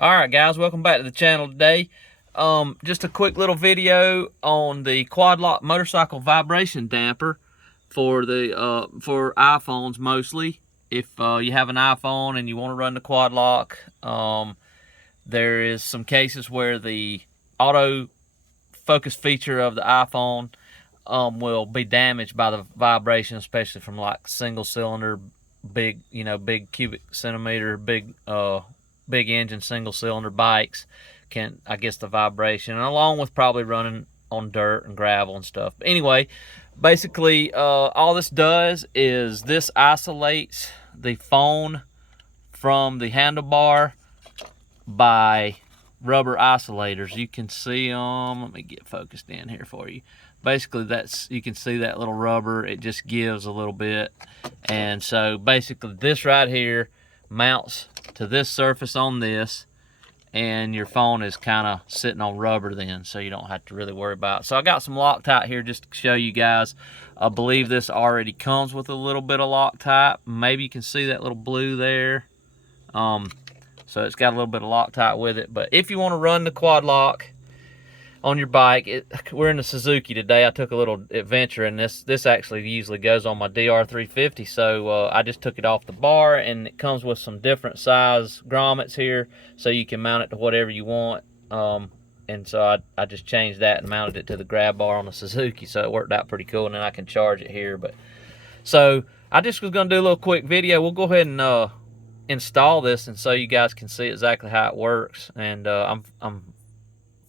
Alright guys, welcome back to the channel today. Just a quick little video on the Quadlock motorcycle vibration damper for for iPhones mostly. If you have an iPhone and you want to run the Quadlock, there is some cases where the auto focus feature of the iPhone will be damaged by the vibration, especially from like single cylinder, big cubic centimeter, big engine single cylinder bikes. I guess the vibration, and along with probably running on dirt and gravel and stuff. But anyway, basically all this does is this isolates the phone from the handlebar by rubber isolators. You can see them. Let me get focused in here for you. Basically, you can see that little rubber. It just gives a little bit, and so basically this right here mounts to this surface on this, and your phone is kind of sitting on rubber then, so you don't have to really worry about it. So I got some Loctite here just to show you guys. I believe this already comes with a little bit of Loctite. Maybe you can see that little blue there. So it's got a little bit of Loctite with it. But if you want to run the Quadlock on your bike, we're in the Suzuki today. I took a little adventure, and this actually usually goes on my DR350, so I just took it off the bar, and it comes with some different size grommets here, so you can mount it to whatever you want. And so I just changed that and mounted it to the grab bar on the Suzuki, so it worked out pretty cool, and then I can charge it here. But so I just was going to do a little quick video. We'll go ahead and install this, and so you guys can see exactly how it works. And I'm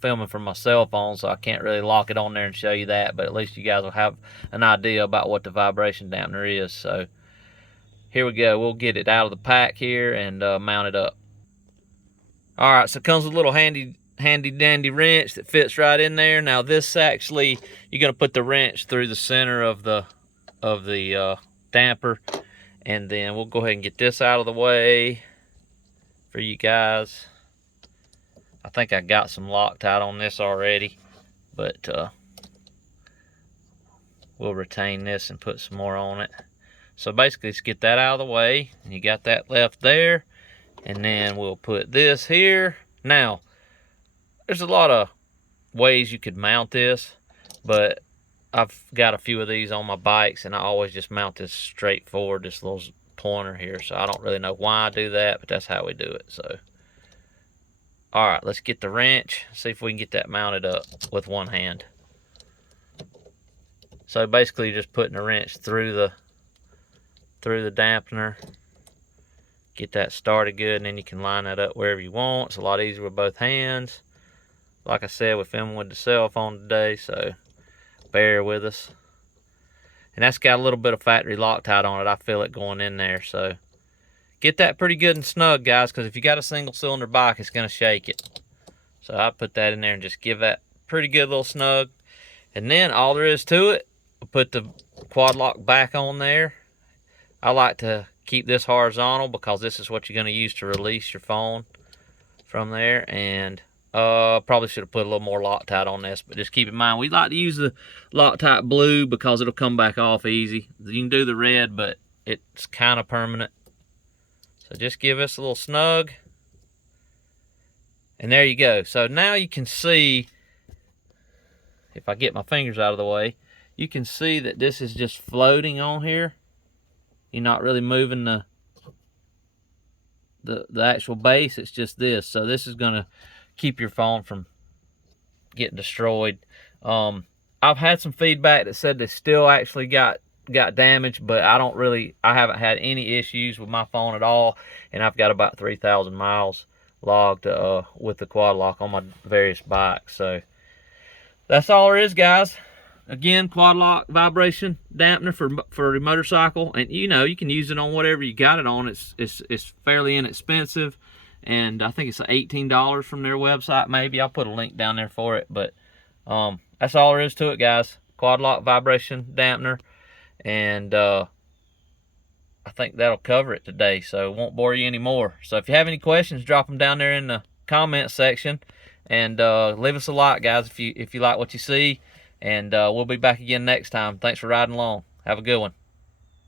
filming from my cell phone, so I can't really lock it on there and show you that, but at least you guys will have an idea about what the vibration dampener is. So here we go. We'll get it out of the pack here and mount it up. All right, so it comes with a little handy dandy wrench that fits right in there. Now this actually, you're going to put the wrench through the center of the damper, and then we'll go ahead and get this out of the way for you guys. I think I got some Loctite on this already, but we'll retain this and put some more on it. So basically, let's get that out of the way. You got that left there, and then we'll put this here. Now, there's a lot of ways you could mount this, but I've got a few of these on my bikes, and I always just mount this straight forward, this little pointer here. So I don't really know why I do that, but that's how we do it. So all right, let's get the wrench, see if we can get that mounted up with one hand. So basically, you're just putting the wrench through the dampener, get that started good, and then you can line that up wherever you want. It's a lot easier with both hands. Like I said, we're filming with the cell phone today, so bear with us. And that's got a little bit of factory Loctite on it. I feel it going in there, so get that pretty good and snug, guys, because if you got a single cylinder bike, it's going to shake it. So I put that in there and just give that pretty good little snug. And then all there is to it, we'll put the Quadlock back on there. I like to keep this horizontal because this is what you're going to use to release your phone from there. And probably should have put a little more Loctite on this, but just keep in mind, we like to use the Loctite blue because it'll come back off easy. You can do the red, but it's kind of permanent. So just give us a little snug. And there you go. So now you can see, if I get my fingers out of the way, you can see that this is just floating on here. You're not really moving the actual base. It's just this. So this is going to keep your phone from getting destroyed. I've had some feedback that said they still actually got damaged, but I haven't had any issues with my phone at all, and I've got about 3,000 miles logged with the Quadlock on my various bikes. So that's all there is, guys. Again, Quadlock vibration dampener for a motorcycle, and you can use it on whatever you got it on. It's fairly inexpensive, and I think it's $18 from their website. Maybe I'll put a link down there for it, but that's all there is to it, guys. Quadlock vibration dampener. And I think that'll cover it today, so won't bore you anymore. So if you have any questions, drop them down there in the comment section, and leave us a like, guys, if you like what you see. And we'll be back again next time. Thanks for riding along. Have a good one.